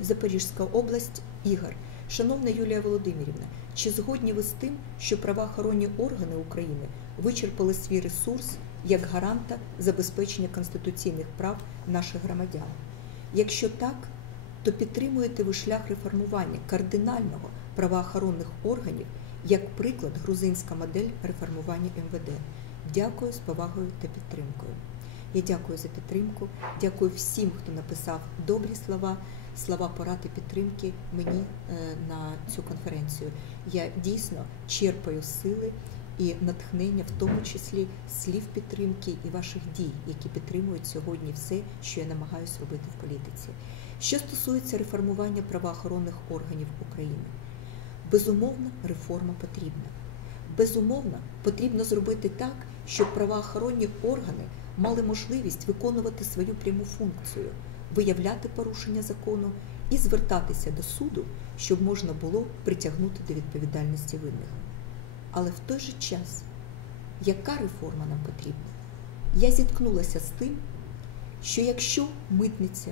Запорізька область, Ігор. Шановна Юлія Володимирівна, чи згодні ви з тим, що правоохоронні органи України вичерпали свій ресурс як гаранта забезпечення конституційних прав наших громадян? Якщо так, то підтримуєте ви шлях реформування кардинального правоохоронних органів як приклад грузинська модель реформування МВД? Дякую з повагою та підтримкою. Я дякую за підтримку. Дякую всім, хто написав добрі слова, слова поради підтримки мені е, на цю конференцію. Я дійсно черпаю сили і натхнення, в тому числі слів підтримки і ваших дій, які підтримують сьогодні все, що я намагаюся робити в політиці. Що стосується реформування правоохоронних органів України, безумовно, реформа потрібна. Безумовно, потрібно зробити так, щоб правоохоронні органи мали можливість виконувати свою пряму функцію, виявляти порушення закону і звертатися до суду, щоб можна було притягнути до відповідальності винних. Але в той же час, яка реформа нам потрібна? Я зіткнулася з тим, що якщо митниця,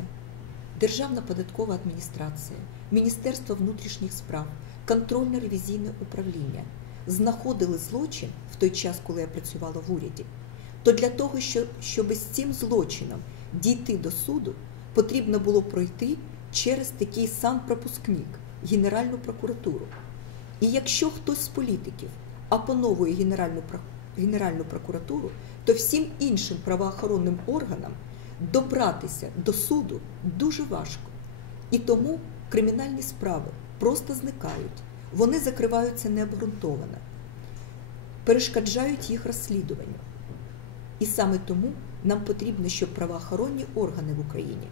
Державна податкова адміністрація, Міністерство внутрішніх справ, контрольно ревізійне управління знаходили злочин в той час, коли я працювала в уряді, то для того, щоб з цим злочином дійти до суду, потрібно було пройти через такий сам пропускник Генеральну прокуратуру. І якщо хтось з політиків опановує Генеральну, Генеральну прокуратуру, то всім іншим правоохоронним органам добратися до суду дуже важко. І тому кримінальні справи просто зникають, вони закриваються необґрунтовано, перешкоджають їх розслідуванню. І саме тому нам потрібно, щоб правоохоронні органи в Україні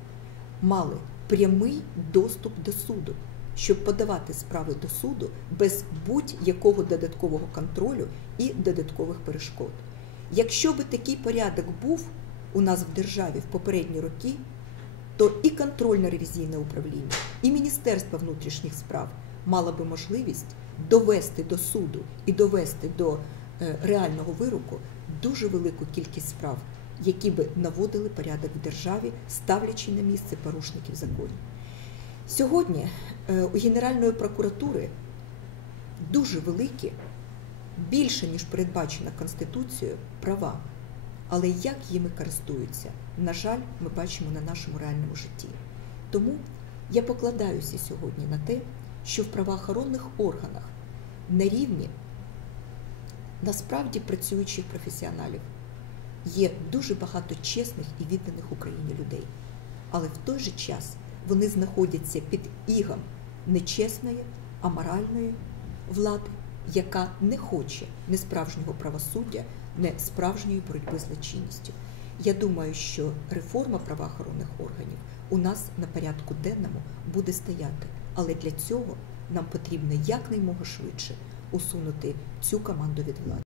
мали прямий доступ до суду, щоб подавати справи до суду без будь-якого додаткового контролю і додаткових перешкод. Якщо би такий порядок був у нас в державі в попередні роки, то і контрольно-ревізійне управління, і Міністерство внутрішніх справ мало би можливість довести до суду і довести до реального вироку дуже велику кількість справ, які би наводили порядок в державі, ставлячи на місце порушників законів. Сьогодні у Генеральної прокуратури дуже великі, більше ніж передбачено Конституцією, права. Але як їми користуються, на жаль, ми бачимо на нашому реальному житті. Тому я покладаюся сьогодні на те, що в правоохоронних органах на рівні насправді працюючих професіоналів є дуже багато чесних і відданих Україні людей. Але в той же час вони знаходяться під ігом нечесної, аморальної влади, яка не хоче не справжнього правосуддя, не справжньої боротьби з злочинністю. Я думаю, що реформа правоохоронних органів у нас на порядку денному буде стояти, але для цього нам потрібно якнаймога швидше усунути цю команду від влади.